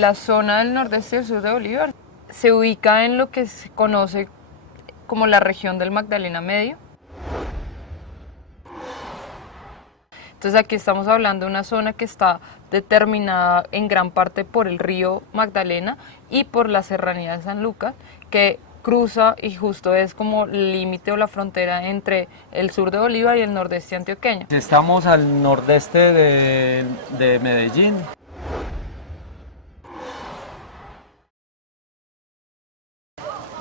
La zona del nordeste y el sur de Bolívar se ubica en lo que se conoce como la región del Magdalena Medio. Entonces aquí estamos hablando de una zona que está determinada en gran parte por el río Magdalena y por la serranía de San Lucas, que cruza y justo es como el límite o la frontera entre el sur de Bolívar y el nordeste antioqueño. Estamos al nordeste de Medellín.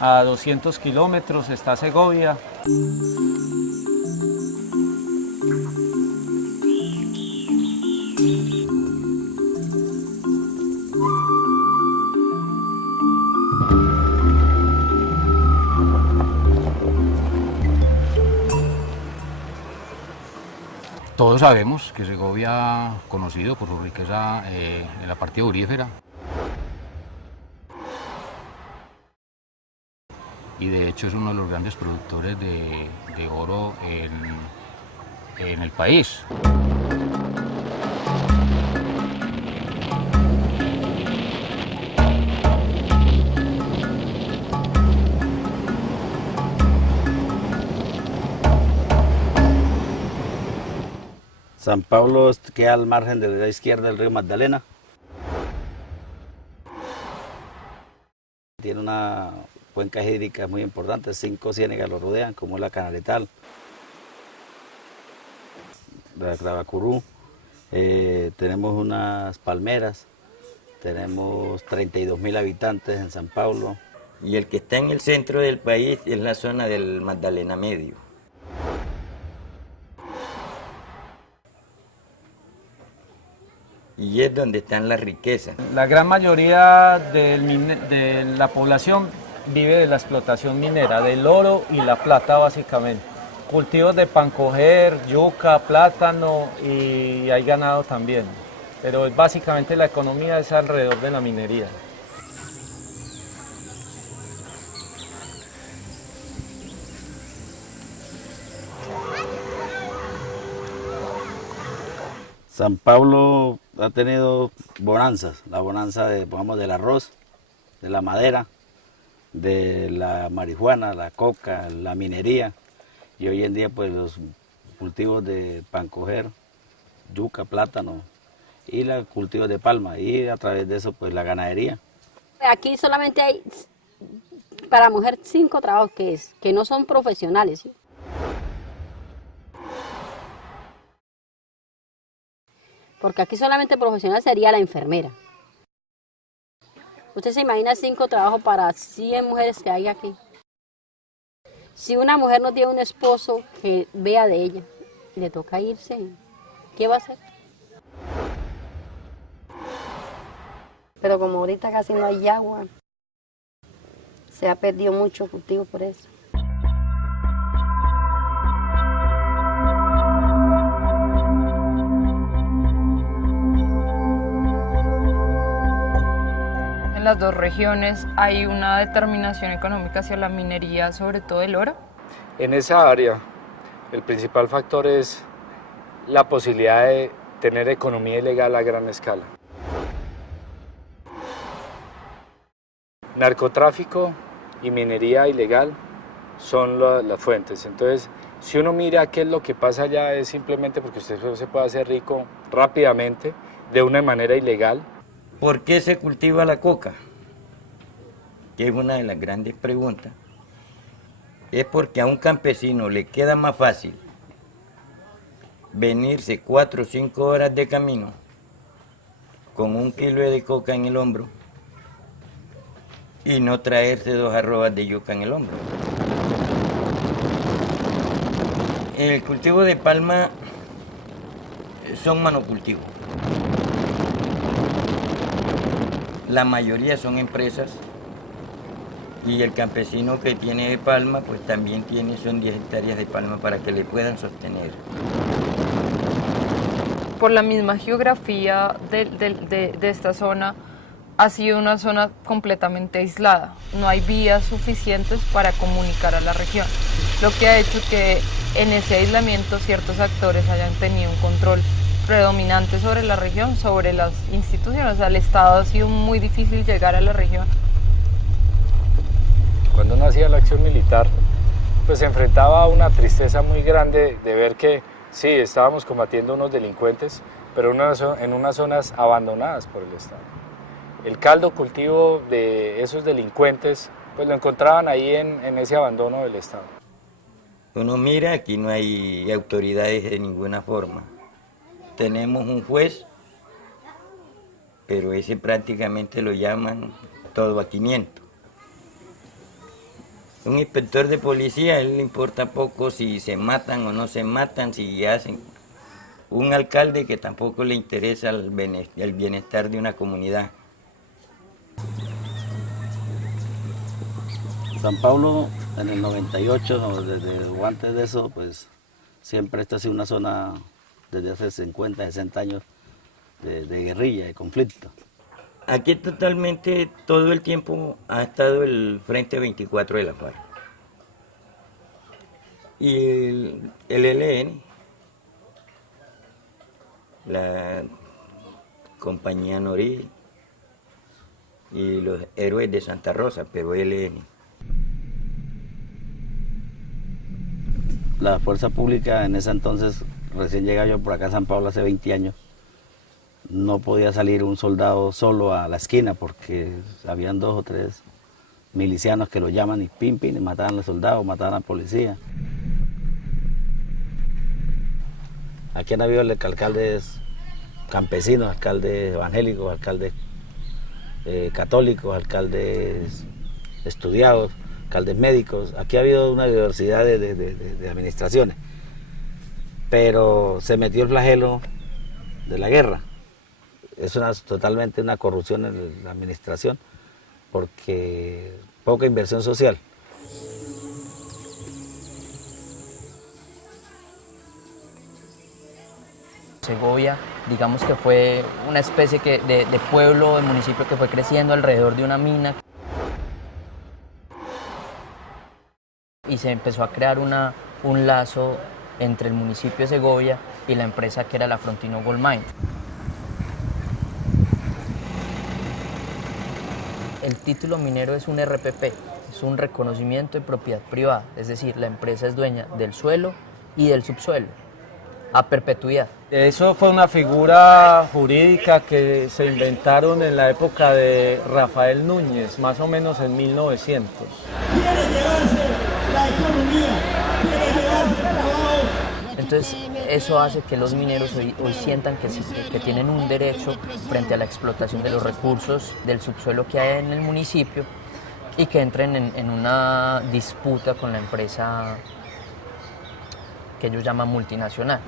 A 200 kilómetros está Segovia. Todos sabemos que Segovia, conocido por su riqueza en la parte aurífera, y de hecho es uno de los grandes productores de oro en el país. San Pablo queda al margen de la izquierda del río Magdalena. Tiene una cuenca hídrica muy importante, 5 ciénegas lo rodean, como la Canaretal, la Cravacurú, tenemos unas palmeras, tenemos 32.000 habitantes en San Pablo. Y el que está en el centro del país es la zona del Magdalena Medio. Y es donde están las riquezas. La gran mayoría de la población vive de la explotación minera, del oro y la plata básicamente. Cultivos de pancoger, yuca, plátano y hay ganado también. Pero básicamente la economía es alrededor de la minería. San Pablo ha tenido bonanzas, la bonanza del arroz, de la madera, de la marihuana, la coca, la minería, y hoy en día pues los cultivos de pancoger, yuca, plátano y los cultivos de palma, y a través de eso pues la ganadería. Aquí solamente hay para mujer 5 trabajos que no son profesionales, ¿sí? Porque aquí solamente profesional sería la enfermera. Usted se imagina 5 trabajos para 100 mujeres que hay aquí. Si una mujer no tiene un esposo que vea de ella, le toca irse, ¿qué va a hacer? Pero como ahorita casi no hay agua, se ha perdido mucho cultivo por eso. En las dos regiones hay una determinación económica hacia la minería, sobre todo el oro. En esa área, el principal factor es la posibilidad de tener economía ilegal a gran escala. Narcotráfico y minería ilegal son las fuentes. Entonces, si uno mira qué es lo que pasa allá, es simplemente porque usted se puede hacer rico rápidamente, de una manera ilegal. ¿Por qué se cultiva la coca? Que es una de las grandes preguntas. Es porque a un campesino le queda más fácil venirse 4 o 5 horas de camino con 1 kilo de coca en el hombro y no traerse 2 arrobas de yuca en el hombro. El cultivo de palma son monocultivos. La mayoría son empresas y el campesino que tiene de palma pues también son 10 hectáreas de palma para que le puedan sostener. Por la misma geografía de esta zona, ha sido una zona completamente aislada. No hay vías suficientes para comunicar a la región, lo que ha hecho que en ese aislamiento ciertos actores hayan tenido un control predominante sobre la región, sobre las instituciones. O sea, el Estado ha sido muy difícil llegar a la región. Cuando uno hacía la acción militar, pues se enfrentaba a una tristeza muy grande de ver que sí, estábamos combatiendo unos delincuentes, pero en unas zonas abandonadas por el Estado. El caldo cultivo de esos delincuentes, pues lo encontraban ahí en ese abandono del Estado. Uno mira, aquí no hay autoridades de ninguna forma. Tenemos un juez, pero ese prácticamente lo llaman todo a 500. Un inspector de policía, a él le importa poco si se matan o no se matan, si hacen. Un alcalde que tampoco le interesa el bienestar de una comunidad. San Pablo en el 98, o antes de eso, pues siempre esta ha sido una zona desde hace 50, 60 años de guerrilla, de conflicto. Aquí totalmente todo el tiempo ha estado el Frente 24 de la FARC. Y el ELN, la Compañía Noril y los Héroes de Santa Rosa, pero ELN. La fuerza pública en ese entonces, recién llegaba yo por acá a San Pablo hace 20 años, no podía salir un soldado solo a la esquina porque habían 2 o 3 milicianos que lo llaman y pim, y mataban al soldado, mataban al policía. Aquí han habido alcaldes campesinos, alcaldes evangélicos, alcaldes católicos, alcaldes estudiados, alcaldes médicos. Aquí ha habido una diversidad de administraciones, pero se metió el flagelo de la guerra. Es totalmente una corrupción en la administración, porque poca inversión social. Segovia, digamos que fue una especie de pueblo, de municipio que fue creciendo alrededor de una mina. Y se empezó a crear un lazo entre el municipio de Segovia y la empresa que era la Frontino Gold Mine. El título minero es un RPP, es un reconocimiento de propiedad privada, es decir, la empresa es dueña del suelo y del subsuelo, a perpetuidad. Eso fue una figura jurídica que se inventaron en la época de Rafael Núñez, más o menos en 1900. Entonces, eso hace que los mineros hoy sientan que tienen un derecho frente a la explotación de los recursos del subsuelo que hay en el municipio y que entren en una disputa con la empresa que ellos llaman multinacional.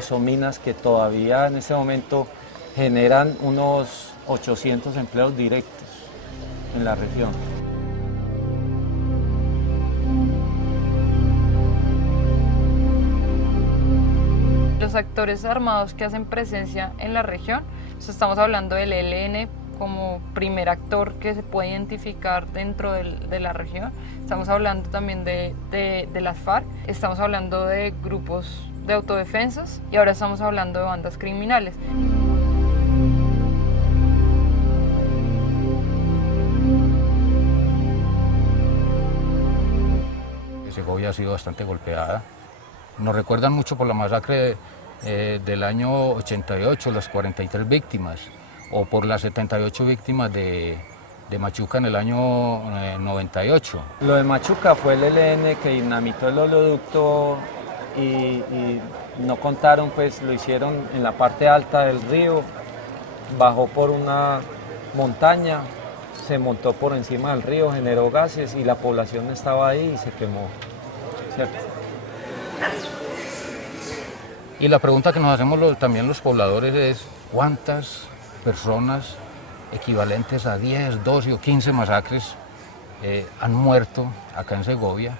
Son minas que todavía en este momento generan unos 800 empleos directos en la región. Los actores armados que hacen presencia en la región, estamos hablando del ELN como primer actor que se puede identificar dentro de la región, estamos hablando también de las FARC, estamos hablando de grupos de autodefensas y ahora estamos hablando de bandas criminales. Segovia ha sido bastante golpeada. Nos recuerdan mucho por la masacre del año 88, las 43 víctimas, o por las 78 víctimas de Machuca en el año 98. Lo de Machuca fue el ELN que dinamitó el oleoducto y no contaron, pues lo hicieron en la parte alta del río, bajó por una montaña, se montó por encima del río, generó gases y la población estaba ahí y se quemó, ¿cierto? Y la pregunta que nos hacemos también los pobladores es ¿cuántas personas equivalentes a 10, 12 o 15 masacres han muerto acá en Segovia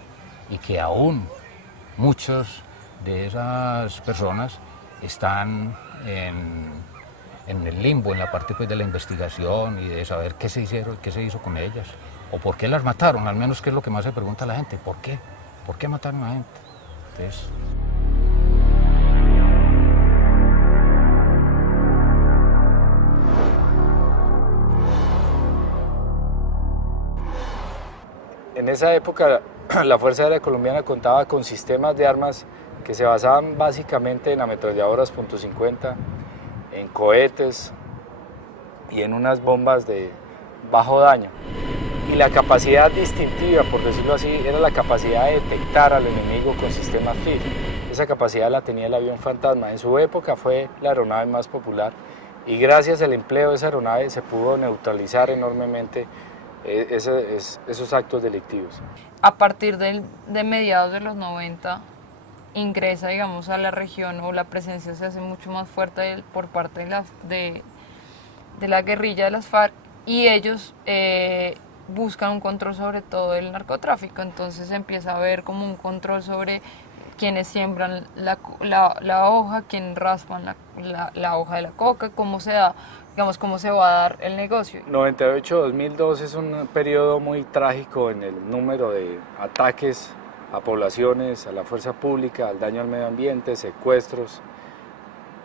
y que aún muchas de esas personas están en el limbo, en la parte pues, de la investigación y de saber qué se hicieron, qué se hizo con ellas o por qué las mataron? Al menos que es lo que más se pregunta a la gente, ¿por qué? ¿Por qué mataron a la gente? Entonces, En esa época la Fuerza Aérea Colombiana contaba con sistemas de armas que se basaban básicamente en ametralladoras .50, en cohetes y en unas bombas de bajo daño. Y la capacidad distintiva, por decirlo así, era la capacidad de detectar al enemigo con sistemas FIR. Esa capacidad la tenía el avión fantasma. En su época fue la aeronave más popular y gracias al empleo de esa aeronave se pudo neutralizar enormemente esos actos delictivos. A partir de mediados de los 90 ingresa, digamos, a la región, o la presencia se hace mucho más fuerte por parte de la guerrilla de las FARC, y ellos buscan un control sobre todo el narcotráfico. Entonces empieza a haber como un control sobre quienes siembran la hoja, quienes raspan la hoja de la coca, cómo se da, digamos, cómo se va a dar el negocio. 98-2002 es un periodo muy trágico en el número de ataques a poblaciones, a la fuerza pública, al daño al medio ambiente, secuestros.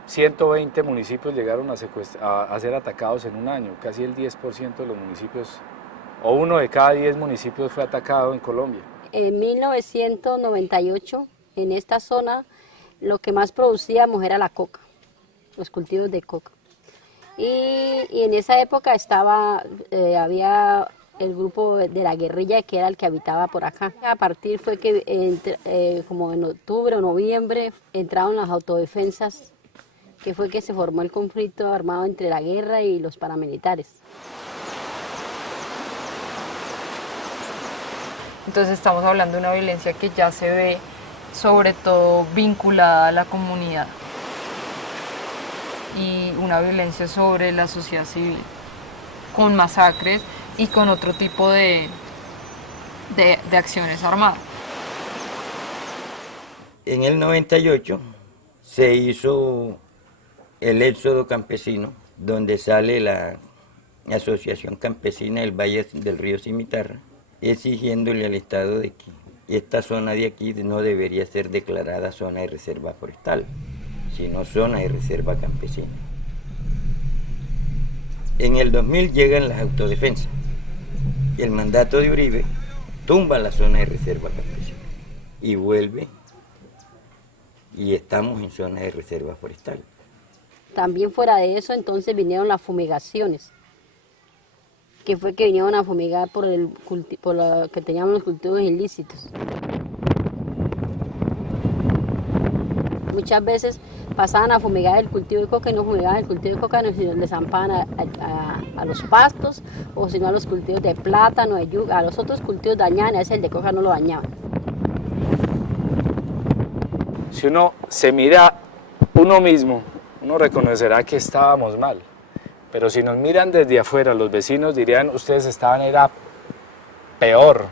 120 municipios llegaron a ser atacados en un año, casi el 10% de los municipios, o 1 de cada 10 municipios fue atacado en Colombia. En 1998, en esta zona, lo que más producíamos era la coca, los cultivos de coca. Y en esa época había el grupo de la guerrilla, que era el que habitaba por acá. A partir fue que como en octubre o noviembre entraron las autodefensas, que fue que se formó el conflicto armado entre la guerra y los paramilitares. Entonces estamos hablando de una violencia que ya se ve sobre todo vinculada a la comunidad y una violencia sobre la sociedad civil, con masacres y con otro tipo de acciones armadas. En el 98 se hizo el éxodo campesino, donde sale la Asociación Campesina del Valle del Río Cimitarra, exigiéndole al Estado de que esta zona de aquí no debería ser declarada zona de reserva forestal, sino zona de reserva campesina. En el 2000 llegan las autodefensas y el mandato de Uribe tumba la zona de reserva campesina y vuelve y estamos en zona de reserva forestal. También fuera de eso, entonces vinieron las fumigaciones, que fue que vinieron a fumigar por lo que teníamos los cultivos ilícitos. Muchas veces pasaban a fumigar el cultivo de coca y no fumigaban el cultivo de coca, sino les zampaban a los pastos, o si no a los cultivos de plátano, de yuca, a los otros cultivos dañaban, a ese el de coca no lo dañaban. Si uno se mira uno mismo, uno reconocerá que estábamos mal. Pero si nos miran desde afuera, los vecinos dirían, ustedes era peor,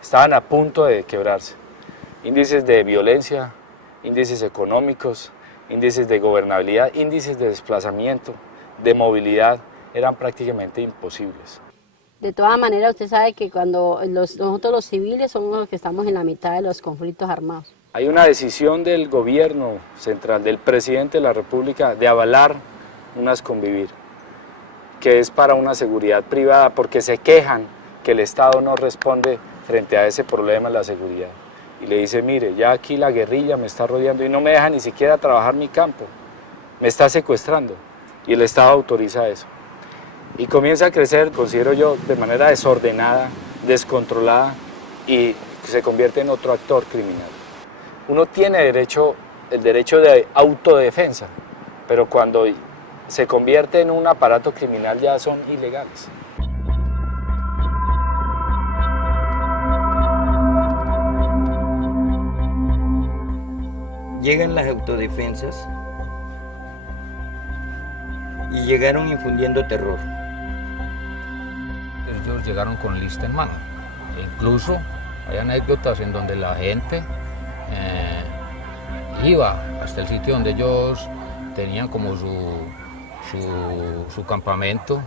estaban a punto de quebrarse. Índices de violencia, índices económicos, índices de gobernabilidad, índices de desplazamiento, de movilidad, eran prácticamente imposibles. De todas maneras, usted sabe que cuando nosotros los civiles somos los que estamos en la mitad de los conflictos armados. Hay una decisión del gobierno central, del presidente de la República, de avalar unas convivir, que es para una seguridad privada, porque se quejan que el Estado no responde frente a ese problema de la seguridad. Y le dice, mire, ya aquí la guerrilla me está rodeando y no me deja ni siquiera trabajar mi campo, me está secuestrando, y el Estado autoriza eso. Y comienza a crecer, considero yo, de manera desordenada, descontrolada, y se convierte en otro actor criminal. Uno tiene el derecho de autodefensa, pero cuando se convierte en un aparato criminal ya son ilegales. Llegan las autodefensas y llegaron infundiendo terror. Ellos llegaron con lista en mano. E incluso hay anécdotas en donde la gente iba hasta el sitio donde ellos tenían como su campamento,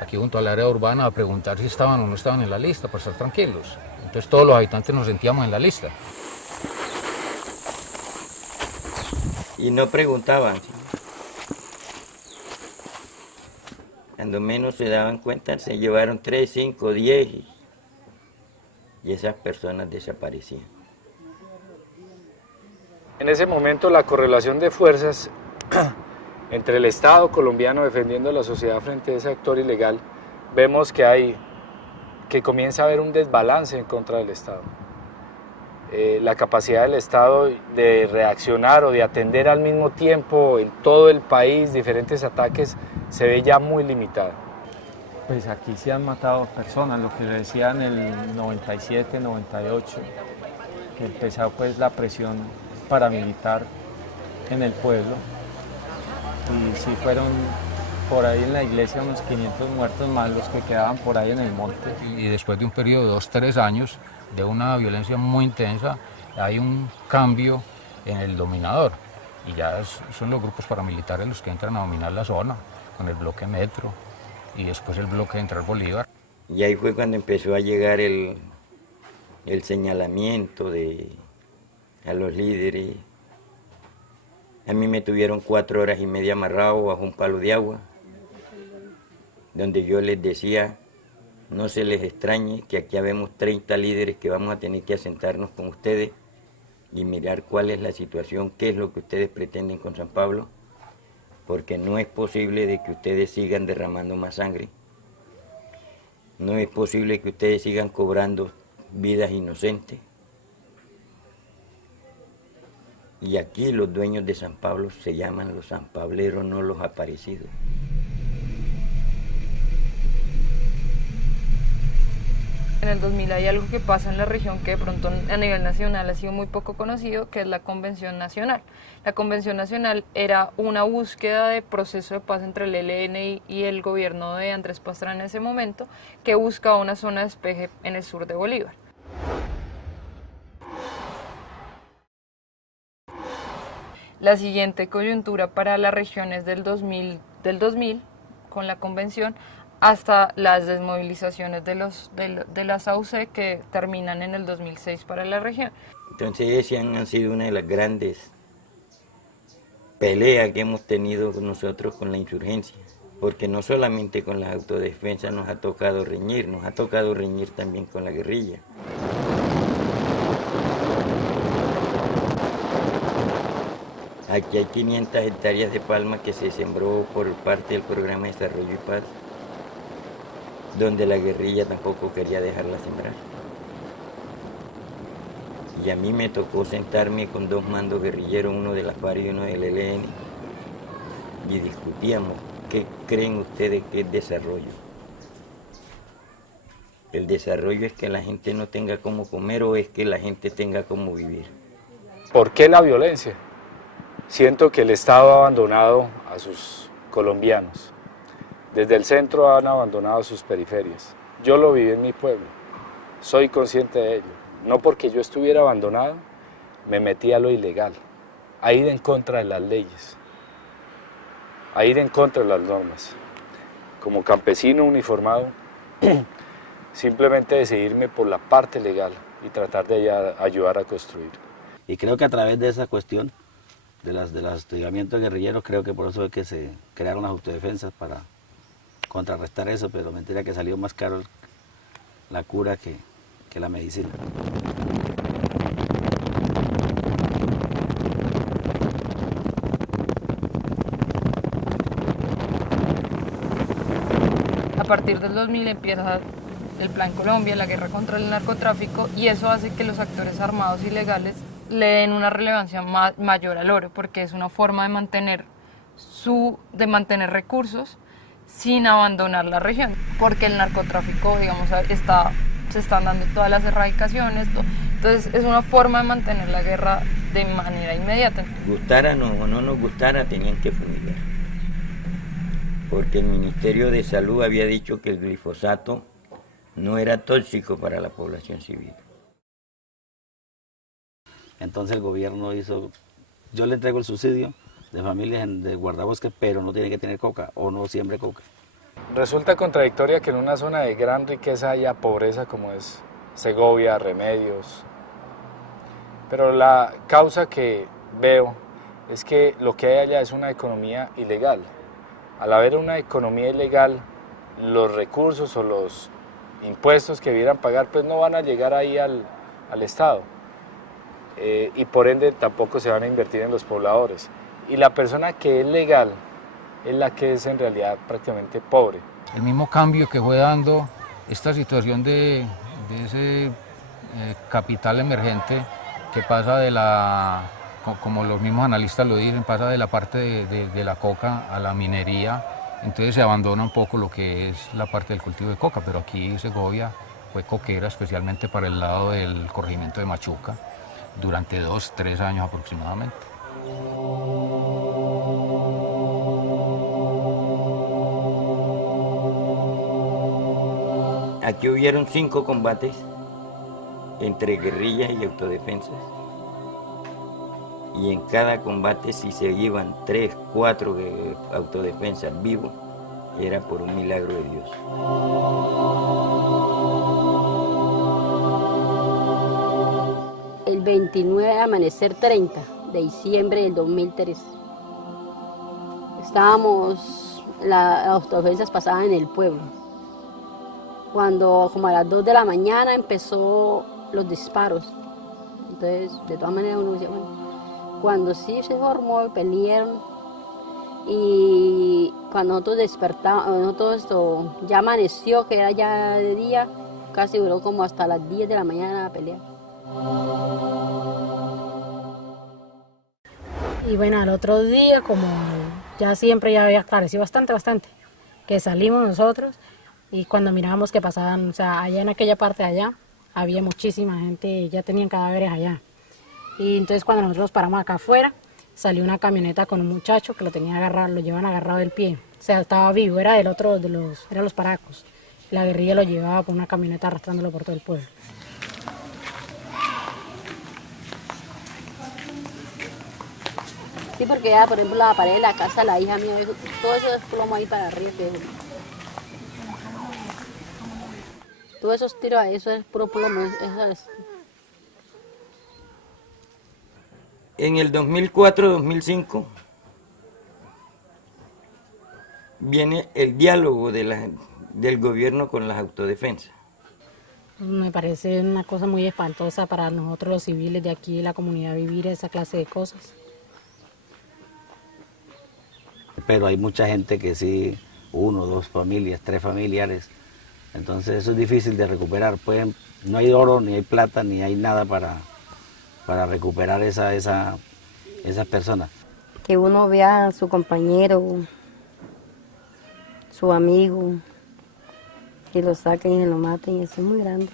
aquí junto al área urbana, a preguntar si estaban o no estaban en la lista, para estar tranquilos. Entonces todos los habitantes nos sentíamos en la lista. Y no preguntaban. Cuando menos se daban cuenta, se llevaron 3, 5, 10. y esas personas desaparecían. En ese momento la correlación de fuerzas entre el Estado colombiano defendiendo la sociedad frente a ese actor ilegal, vemos que comienza a haber un desbalance en contra del Estado. La capacidad del Estado de reaccionar o de atender al mismo tiempo en todo el país diferentes ataques se ve ya muy limitada. Pues aquí se han matado personas, lo que le decía en el 97, 98, que empezó pues la presión paramilitar en el pueblo. Y sí fueron por ahí en la iglesia unos 500 muertos más los que quedaban por ahí en el monte. Y después de un periodo de 2 o 3 años de una violencia muy intensa, hay un cambio en el dominador. Y ya son los grupos paramilitares los que entran a dominar la zona, con el bloque Metro y después el bloque Central Bolívar. Y ahí fue cuando empezó a llegar el señalamiento a los líderes. A mí me tuvieron 4 horas y media amarrado bajo un palo de agua, donde yo les decía, no se les extrañe que aquí habemos 30 líderes que vamos a tener que asentarnos con ustedes y mirar cuál es la situación, qué es lo que ustedes pretenden con San Pablo, porque no es posible de que ustedes sigan derramando más sangre, no es posible que ustedes sigan cobrando vidas inocentes. Y aquí los dueños de San Pablo se llaman los sanpableros, no los aparecidos. En el 2000 hay algo que pasa en la región que de pronto a nivel nacional ha sido muy poco conocido, que es la Convención Nacional. La Convención Nacional era una búsqueda de proceso de paz entre el ELN y el gobierno de Andrés Pastrana en ese momento, que buscaba una zona de despeje en el sur de Bolívar. La siguiente coyuntura para la región es del 2000 con la convención, hasta las desmovilizaciones de las AUC que terminan en el 2006 para la región. Entonces esas han sido una de las grandes peleas que hemos tenido nosotros con la insurgencia, porque no solamente con la autodefensa nos ha tocado reñir también con la guerrilla. Aquí hay 500 hectáreas de palma que se sembró por parte del Programa de Desarrollo y Paz, donde la guerrilla tampoco quería dejarla sembrar. Y a mí me tocó sentarme con 2 mandos guerrilleros, uno de la FARC y uno del ELN, y discutíamos qué creen ustedes que es desarrollo. ¿El desarrollo es que la gente no tenga cómo comer o es que la gente tenga cómo vivir? ¿Por qué la violencia? Siento que el Estado ha abandonado a sus colombianos. Desde el centro han abandonado sus periferias. Yo lo viví en mi pueblo, soy consciente de ello. No porque yo estuviera abandonado, me metí a lo ilegal, a ir en contra de las leyes, a ir en contra de las normas. Como campesino uniformado, simplemente decidirme por la parte legal y tratar de ayudar a construir. Y creo que a través de esa cuestión, del hostigamiento guerrillero, creo que por eso es que se crearon las autodefensas para contrarrestar eso, pero mentira que salió más caro la cura que la medicina. A partir del 2000 empieza el Plan Colombia, la guerra contra el narcotráfico, y eso hace que los actores armados ilegales le den una relevancia mayor al oro, porque es una forma de mantener recursos sin abandonar la región, porque el narcotráfico, digamos, se están dando todas las erradicaciones, entonces es una forma de mantener la guerra de manera inmediata. Gustáramos o no nos gustara, tenían que fumigar, porque el Ministerio de Salud había dicho que el glifosato no era tóxico para la población civil. Entonces el gobierno hizo, yo le entrego el subsidio de familias de guardabosques, pero no tiene que tener coca o no siembre coca. Resulta contradictoria que en una zona de gran riqueza haya pobreza como es Segovia, Remedios, pero la causa que veo es que lo que hay allá es una economía ilegal. Al haber una economía ilegal, los recursos o los impuestos que debieran pagar, pues no van a llegar ahí al Estado. Y por ende tampoco se van a invertir en los pobladores. Y la persona que es legal es la que es en realidad prácticamente pobre. El mismo cambio que fue dando esta situación de ese capital emergente que pasa de la, como los mismos analistas lo dicen, pasa de la parte de la coca a la minería, entonces se abandona un poco lo que es la parte del cultivo de coca, pero aquí Segovia fue coquera, especialmente para el lado del corregimiento de Machuca, durante 2-3 años aproximadamente. Aquí hubieron 5 combates entre guerrillas y autodefensas. Y en cada combate, si se iban 3, 4 autodefensas vivos, era por un milagro de Dios. El 29 amanecer 30 de diciembre del 2003. Las autodefensas pasaban en el pueblo. Cuando como a las 2 de la mañana empezó los disparos. Entonces, de todas maneras uno decía, bueno, cuando sí se formó, pelearon. Y cuando nosotros despertamos, todo esto ya amaneció, que era ya de día, casi duró como hasta las 10 de la mañana la pelea. Y bueno, al otro día, como ya siempre ya había esclarecido bastante, que salimos nosotros y cuando mirábamos que pasaban, o sea, allá en aquella parte de allá, había muchísima gente, ya tenían cadáveres allá. Y entonces cuando nosotros paramos acá afuera, salió una camioneta con un muchacho que lo tenía agarrado, lo llevaban agarrado del pie. O sea, estaba vivo, era del otro eran los paracos. La guerrilla lo llevaba por una camioneta arrastrándolo por todo el pueblo. Sí, porque ya, por ejemplo, la pared de la casa, la hija mía, todo eso es plomo ahí para arriba. Todos esos tiros ahí, eso es puro plomo. Eso es. En el 2004-2005 viene el diálogo del gobierno con las autodefensas. Me parece una cosa muy espantosa para nosotros los civiles de aquí, la comunidad, vivir esa clase de cosas. Pero hay mucha gente que sí, 1, 2 familias, 3 familiares, entonces eso es difícil de recuperar. No hay oro, ni hay plata, ni hay nada para recuperar esas personas. Que uno vea a su compañero, su amigo, que lo saquen y lo maten, eso es muy grande.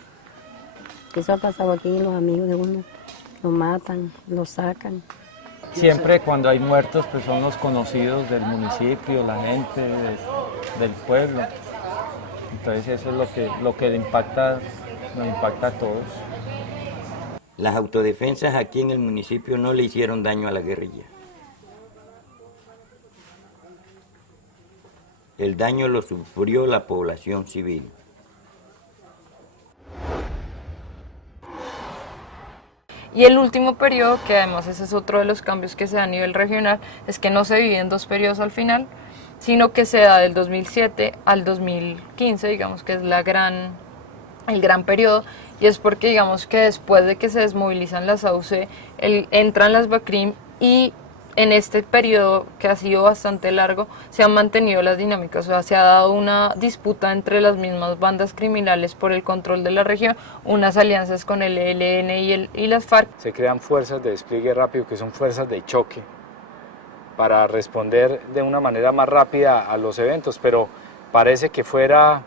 Eso ha pasado aquí, los amigos de uno lo matan, lo sacan. Siempre cuando hay muertos, pues son los conocidos del municipio, la gente del pueblo. Entonces eso es lo que nos impacta a todos. Las autodefensas aquí en el municipio no le hicieron daño a la guerrilla. El daño lo sufrió la población civil. Y el último periodo, que además ese es otro de los cambios que se da a nivel regional, es que no se divide en 2 periodos al final, sino que se da del 2007 al 2015, digamos que es el gran periodo, y es porque digamos que después de que se desmovilizan las AUC, entran las BACRIM y en este periodo, que ha sido bastante largo, se han mantenido las dinámicas, o sea, se ha dado una disputa entre las mismas bandas criminales por el control de la región, unas alianzas con el ELN y las FARC. Se crean fuerzas de despliegue rápido, que son fuerzas de choque, para responder de una manera más rápida a los eventos, pero parece que fuera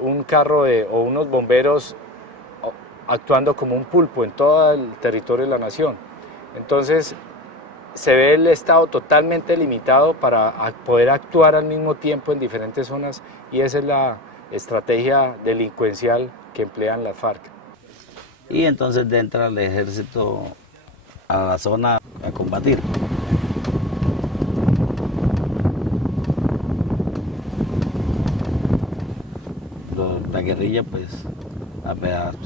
un carro o unos bomberos actuando como un pulpo en todo el territorio de la nación. Entonces, se ve el Estado totalmente limitado para poder actuar al mismo tiempo en diferentes zonas, y esa es la estrategia delincuencial que emplean las FARC. Y entonces entra el ejército a la zona a combatir. La guerrilla pues a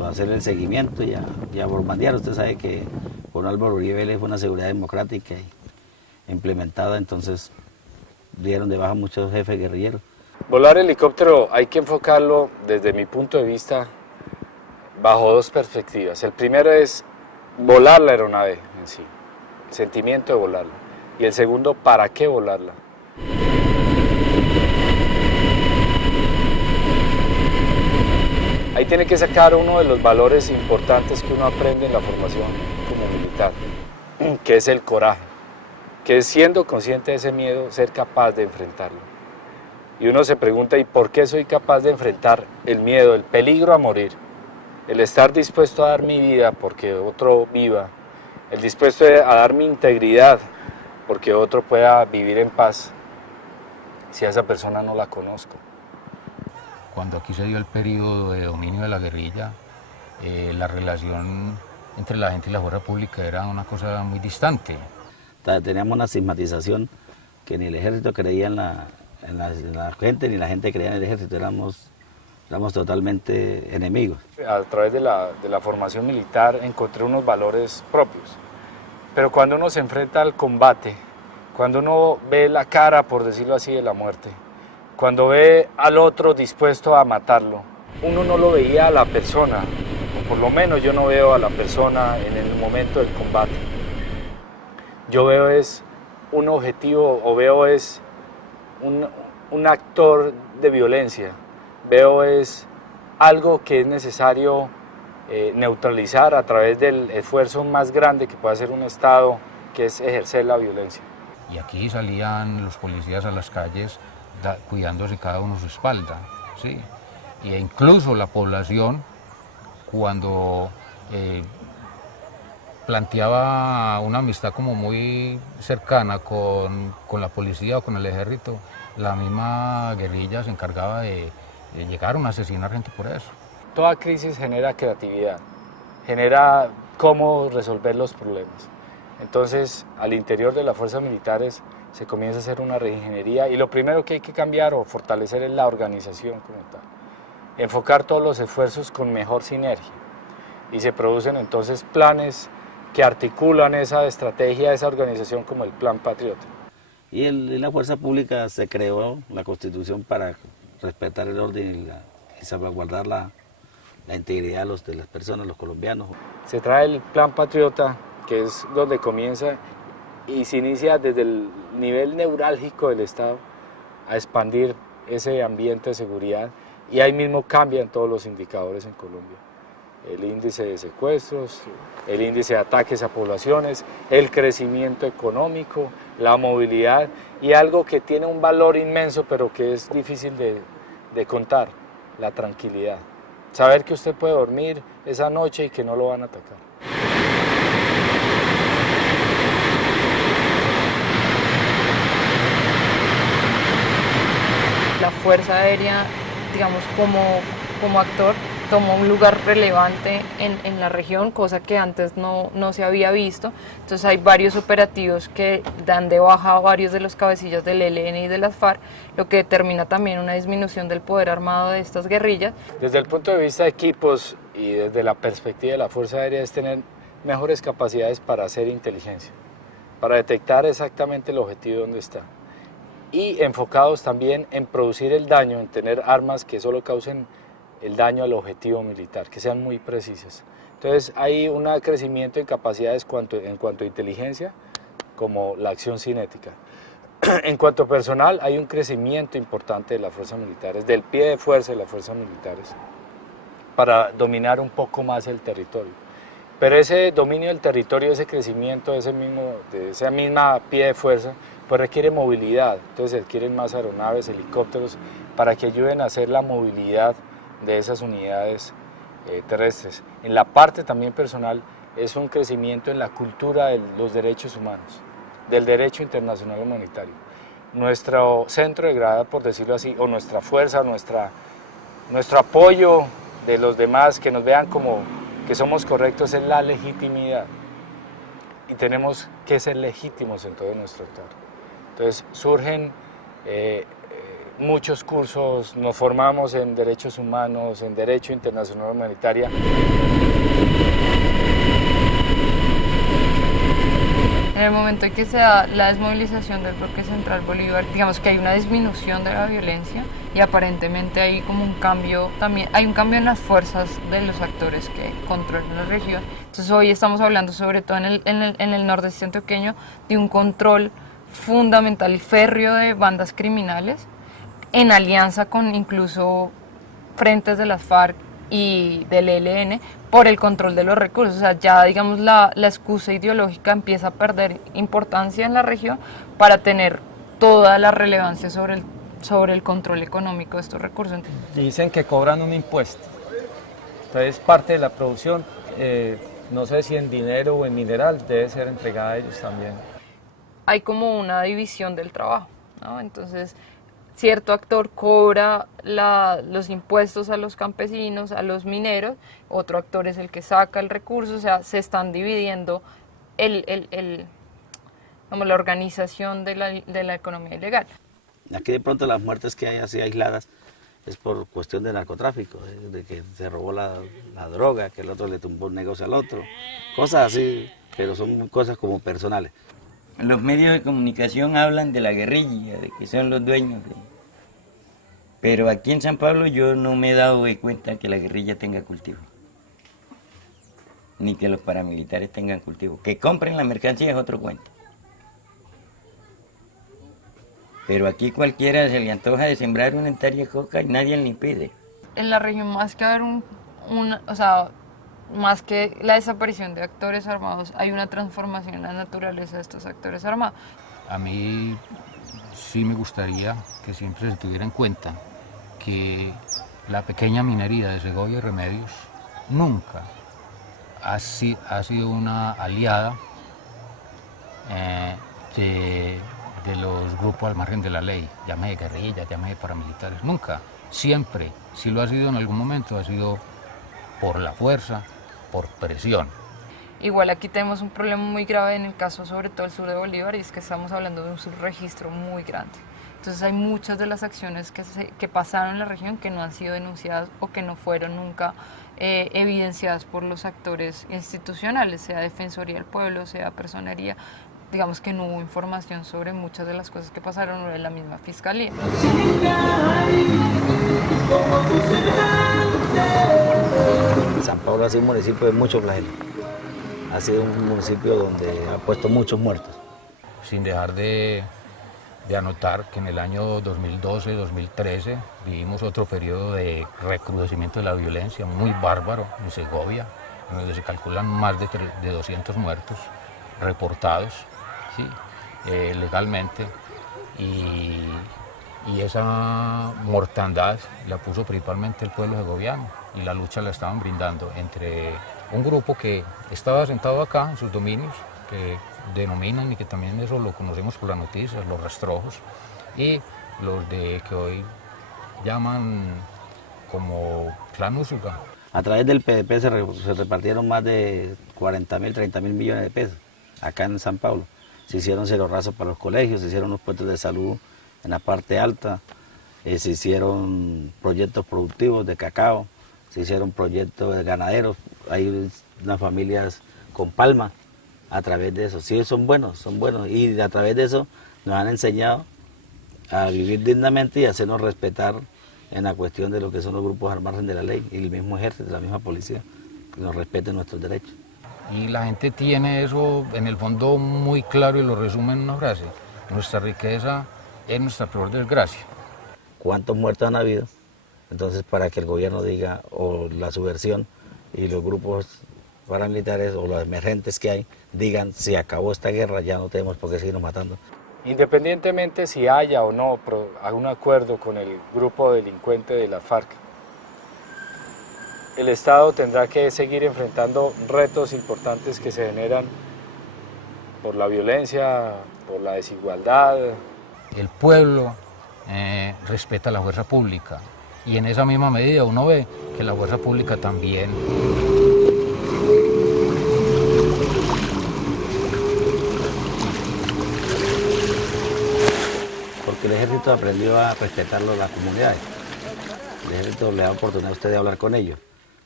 hacer el seguimiento y a bombardear. Usted sabe que con Álvaro Uribe él fue una seguridad democrática implementada, entonces dieron de baja muchos jefes guerrilleros. Volar helicóptero hay que enfocarlo desde mi punto de vista bajo dos perspectivas. El primero es volar la aeronave en sí, el sentimiento de volarla. Y el segundo, ¿para qué volarla? Ahí tiene que sacar uno de los valores importantes que uno aprende en la formación como militar, que es el coraje, que es siendo consciente de ese miedo, ser capaz de enfrentarlo. Y uno se pregunta, ¿y por qué soy capaz de enfrentar el miedo, el peligro a morir? El estar dispuesto a dar mi vida porque otro viva, el dispuesto a dar mi integridad porque otro pueda vivir en paz, si a esa persona no la conozco. Cuando aquí se dio el periodo de dominio de la guerrilla, la relación entre la gente y la fuerza pública era una cosa muy distante. Teníamos una estigmatización que ni el ejército creía en la gente, ni la gente creía en el ejército, éramos totalmente enemigos. A través de la formación militar encontré unos valores propios, pero cuando uno se enfrenta al combate, cuando uno ve la cara, por decirlo así, de la muerte, cuando ve al otro dispuesto a matarlo, uno no lo veía a la persona, o por lo menos yo no veo a la persona en el momento del combate. Yo veo es un objetivo, o veo es un actor de violencia, veo es algo que es necesario neutralizar a través del esfuerzo más grande que puede hacer un Estado, que es ejercer la violencia. Y aquí salían los policías a las calles cuidándose cada uno su espalda, ¿sí? E incluso la población, cuando planteaba una amistad como muy cercana con la policía o con el ejército, la misma guerrilla se encargaba de llegar a asesinar gente por eso. Toda crisis genera creatividad, genera cómo resolver los problemas. Entonces, al interior de las fuerzas militares se comienza a hacer una reingeniería y lo primero que hay que cambiar o fortalecer es la organización como tal. Enfocar todos los esfuerzos con mejor sinergia y se producen entonces planes que articulan esa estrategia, esa organización como el Plan Patriota. Y en la fuerza pública se creó la Constitución para respetar el orden y salvaguardar la integridad de las personas, los colombianos. Se trae el Plan Patriota, que es donde comienza y se inicia desde el nivel neurálgico del Estado a expandir ese ambiente de seguridad y ahí mismo cambian todos los indicadores en Colombia. El índice de secuestros, el índice de ataques a poblaciones, el crecimiento económico, la movilidad y algo que tiene un valor inmenso pero que es difícil de contar, la tranquilidad. Saber que usted puede dormir esa noche y que no lo van a atacar. La Fuerza Aérea, digamos, como actor, tomó un lugar relevante en la región, cosa que antes no se había visto. Entonces hay varios operativos que dan de baja a varios de los cabecillas del ELN y de las FARC, lo que determina también una disminución del poder armado de estas guerrillas. Desde el punto de vista de equipos y desde la perspectiva de la Fuerza Aérea es tener mejores capacidades para hacer inteligencia, para detectar exactamente el objetivo donde está. Y enfocados también en producir el daño, en tener armas que solo causen el daño al objetivo militar, que sean muy precisas. Entonces hay un crecimiento en capacidades en cuanto a inteligencia, como la acción cinética. En cuanto a personal, hay un crecimiento importante de las fuerzas militares, del pie de fuerza de las fuerzas militares, para dominar un poco más el territorio. Pero ese dominio del territorio, ese crecimiento de esa misma pie de fuerza, pues requiere movilidad. Entonces se requieren más aeronaves, helicópteros, para que ayuden a hacer la movilidad de esas unidades terrestres. En la parte también personal es un crecimiento en la cultura de los derechos humanos, del derecho internacional humanitario. Nuestro centro de gravedad, por decirlo así, o nuestra fuerza, nuestro apoyo de los demás, que nos vean como que somos correctos, es la legitimidad. Y tenemos que ser legítimos en todo nuestro actuar. Entonces surgen muchos cursos, nos formamos en derechos humanos, en derecho internacional humanitario. el momento en que se da la desmovilización del bloque central Bolívar, digamos que hay una disminución de la violencia y aparentemente hay como un cambio, también hay un cambio en las fuerzas de los actores que controlan la región. Entonces hoy estamos hablando sobre todo en el nordeste antioqueño de un control fundamental y férreo de bandas criminales en alianza con incluso frentes de las FARC y del ELN por el control de los recursos. O sea, ya digamos la excusa ideológica empieza a perder importancia en la región para tener toda la relevancia sobre el control económico de estos recursos. Dicen que cobran un impuesto, entonces parte de la producción, no sé si en dinero o en mineral, debe ser entregada a ellos también. Hay como una división del trabajo, ¿no? Entonces, cierto actor cobra los impuestos a los campesinos, a los mineros, otro actor es el que saca el recurso, o sea, se están dividiendo como la organización de la economía ilegal. Aquí de pronto las muertes que hay así aisladas es por cuestión de narcotráfico, de que se robó la droga, que el otro le tumbó un negocio al otro, cosas así, pero son cosas como personales. Los medios de comunicación hablan de la guerrilla, de que son los dueños Pero aquí en San Pablo yo no me he dado de cuenta que la guerrilla tenga cultivo. Ni que los paramilitares tengan cultivo. Que compren la mercancía es otro cuento. Pero aquí cualquiera se le antoja de sembrar una hectárea de coca y nadie le impide. En la región, más que haber o sea, más que la desaparición de actores armados, hay una transformación en la naturaleza de estos actores armados. A mí sí me gustaría que siempre se tuviera en cuenta que la pequeña minería de Segovia y Remedios nunca ha sido una aliada de los grupos al margen de la ley, llame de guerrilla, llame de paramilitares, nunca. Siempre, si lo ha sido en algún momento, ha sido por la fuerza, por presión. Igual aquí tenemos un problema muy grave en el caso sobre todo el sur de Bolívar, y es que estamos hablando de un subregistro muy grande. Entonces hay muchas de las acciones que pasaron en la región que no han sido denunciadas o que no fueron nunca evidenciadas por los actores institucionales, sea Defensoría del Pueblo, sea Personería. Digamos que no hubo información sobre muchas de las cosas que pasaron en la misma Fiscalía. San Pablo ha sido un municipio de mucho flagelo. Ha sido un municipio donde ha puesto muchos muertos. Sin dejar de anotar que en el año 2012-2013 vivimos otro periodo de recrudecimiento de la violencia muy bárbaro en Segovia, donde se calculan más de 200 muertos reportados, ¿sí? Legalmente, y esa mortandad la puso principalmente el pueblo segoviano, y la lucha la estaban brindando entre un grupo que estaba asentado acá en sus dominios, que denominan y que también eso lo conocemos por las noticias, los rastrojos, y los de que hoy llaman como Clan Úsuga. A través del PDP se repartieron más de 40.000, 30.000 millones de pesos acá en San Pablo. Se hicieron ceros para los colegios, se hicieron los puestos de salud en la parte alta, se hicieron proyectos productivos de cacao, se hicieron proyectos de ganaderos, hay unas familias con palma a través de eso. Sí, son buenos, y a través de eso nos han enseñado a vivir dignamente y a hacernos respetar en la cuestión de lo que son los grupos al margen de la ley, y el mismo ejército, la misma policía, que nos respeten nuestros derechos. Y la gente tiene eso en el fondo muy claro y lo resume en una frase: nuestra riqueza es nuestra peor desgracia. ¿Cuántos muertos han habido? Entonces, para que el gobierno diga, o la subversión y los grupos paramilitares o los emergentes que hay, digan, si acabó esta guerra, ya no tenemos por qué seguirnos matando. Independientemente si haya o no un acuerdo con el grupo delincuente de la FARC, el Estado tendrá que seguir enfrentando retos importantes que se generan por la violencia, por la desigualdad. El pueblo respeta la fuerza pública, y en esa misma medida uno ve que la fuerza pública también porque el ejército aprendió a respetarlo las comunidades. El ejército le da oportunidad a usted de hablar con ellos,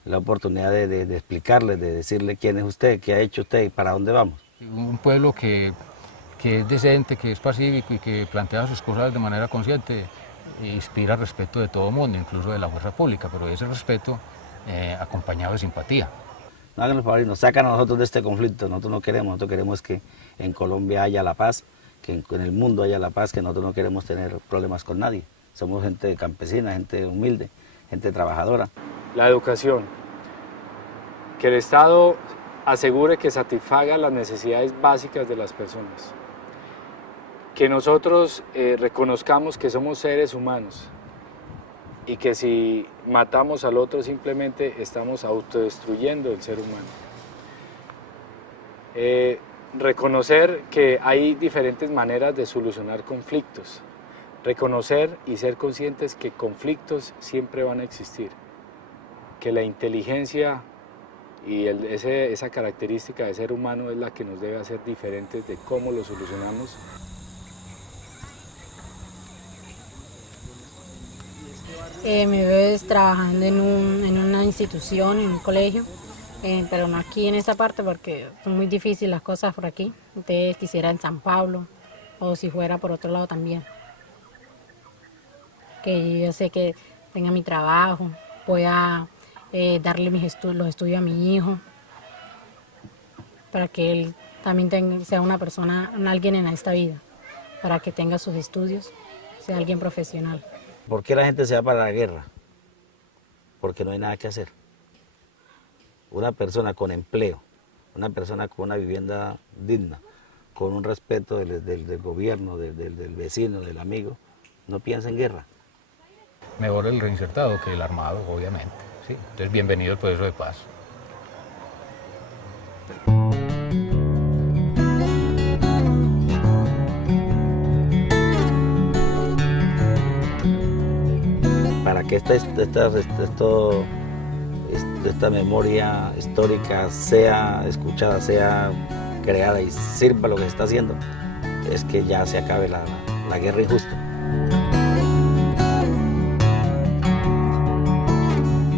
le da oportunidad de explicarles, de decirle quién es usted, qué ha hecho usted y para dónde vamos. Un pueblo que que es decente, que es pacífico y que plantea sus cosas de manera consciente, inspira respeto de todo mundo, incluso de la fuerza pública, pero ese respeto acompañado de simpatía. No hagan el favor y nos sacan a nosotros de este conflicto. Nosotros queremos que en Colombia haya la paz, que en el mundo haya la paz, que nosotros no queremos tener problemas con nadie. Somos gente campesina, gente humilde, gente trabajadora. La educación, que el Estado asegure que satisfaga las necesidades básicas de las personas, que nosotros reconozcamos que somos seres humanos y que si matamos al otro simplemente estamos autodestruyendo el ser humano. Reconocer que hay diferentes maneras de solucionar conflictos, reconocer y ser conscientes que conflictos siempre van a existir, que la inteligencia y esa característica de ser humano es la que nos debe hacer diferentes de cómo lo solucionamos. Me veo trabajando en una institución, en un colegio, pero no aquí en esta parte porque son muy difíciles las cosas por aquí. Entonces quisiera en San Pablo o si fuera por otro lado también. Que yo sé que tenga mi trabajo, pueda darle los estudios a mi hijo, para que él también sea una persona, alguien en esta vida, para que tenga sus estudios, sea alguien profesional. ¿Por qué la gente se va para la guerra? Porque no hay nada que hacer. Una persona con empleo, una persona con una vivienda digna, con un respeto del gobierno, del vecino, del amigo, no piensa en guerra. Mejor el reinsertado que el armado, obviamente. ¿Sí? Entonces, bienvenido al proceso de paz. Para que esta memoria histórica sea escuchada, sea creada y sirva lo que se está haciendo, es que ya se acabe la guerra injusta.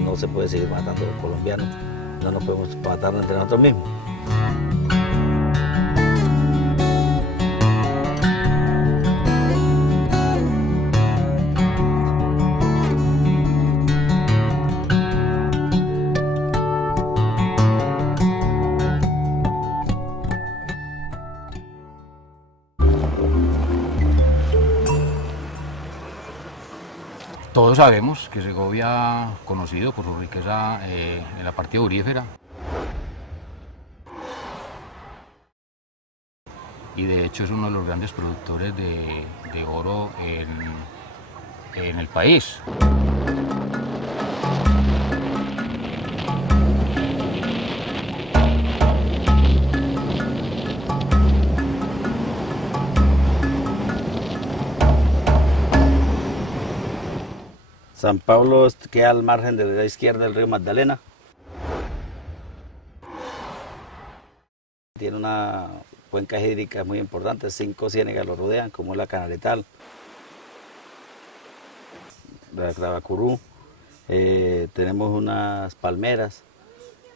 No se puede seguir matando a los colombianos, no nos podemos matar entre nosotros mismos. Todos sabemos que Segovia, conocido por su riqueza en la parte aurífera, y de hecho es uno de los grandes productores de oro en el país. San Pablo queda al margen de la izquierda del río Magdalena. Tiene una cuenca hídrica muy importante, 5 ciénegas lo rodean, como es la Canaretal, la Clavacurú. Tenemos unas palmeras,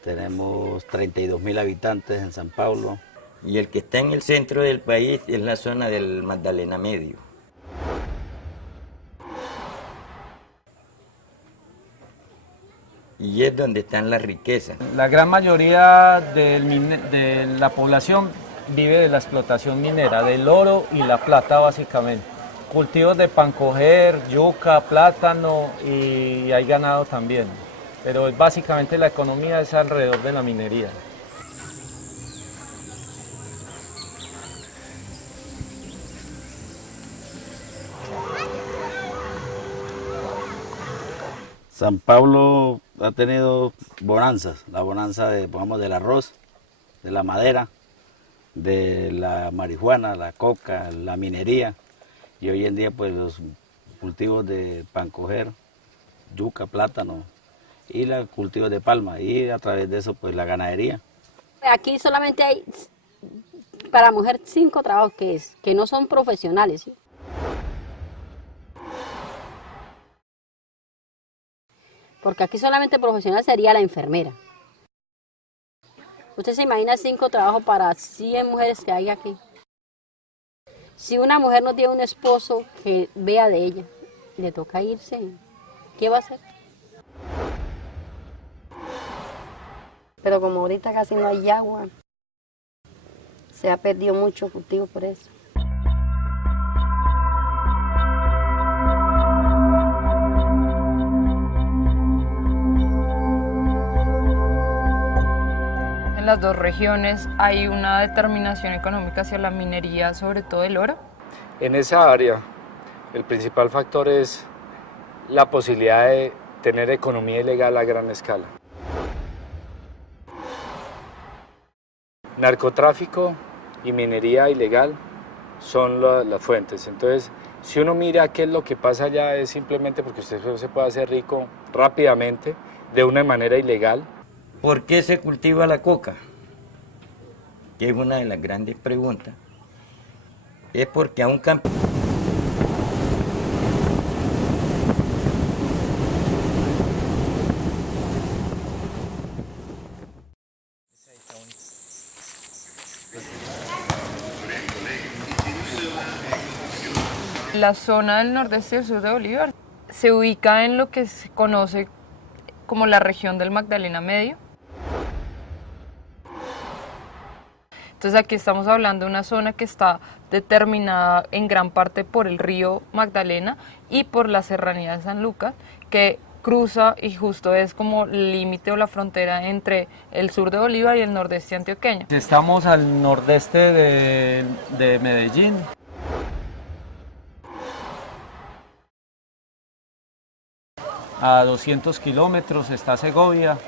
tenemos 32.000 habitantes en San Pablo. Y el que está en el centro del país es la zona del Magdalena Medio. Y es donde están las riquezas. La gran mayoría de la población vive de la explotación minera, del oro y la plata básicamente. Cultivos de pancoger, yuca, plátano y hay ganado también. Pero básicamente la economía es alrededor de la minería. San Pablo ha tenido bonanzas, la bonanza del arroz, de la madera, de la marihuana, la coca, la minería, y hoy en día pues los cultivos de pancoger, yuca, plátano y los cultivos de palma, y a través de eso pues la ganadería. Aquí solamente hay para mujer 5 trabajos que no son profesionales, ¿sí? Porque aquí solamente profesional sería la enfermera. Usted se imagina 5 trabajos para 100 mujeres que hay aquí. Si una mujer no tiene un esposo que vea de ella, le toca irse, ¿qué va a hacer? Pero como ahorita casi no hay agua, se ha perdido mucho cultivo por eso. En las dos regiones hay una determinación económica hacia la minería, sobre todo el oro. En esa área, el principal factor es la posibilidad de tener economía ilegal a gran escala. Narcotráfico y minería ilegal son las fuentes. Entonces, si uno mira qué es lo que pasa allá, es simplemente porque usted se puede hacer rico rápidamente, de una manera ilegal. ¿Por qué se cultiva la coca? Que es una de las grandes preguntas. Es porque a un campesino La zona del nordeste y el sur de Bolívar se ubica en lo que se conoce como la región del Magdalena Medio. Entonces aquí estamos hablando de una zona que está determinada en gran parte por el río Magdalena y por la serranía de San Lucas, que cruza y justo es como el límite o la frontera entre el sur de Bolívar y el nordeste antioqueño. Estamos al nordeste de Medellín. A 200 kilómetros está Segovia.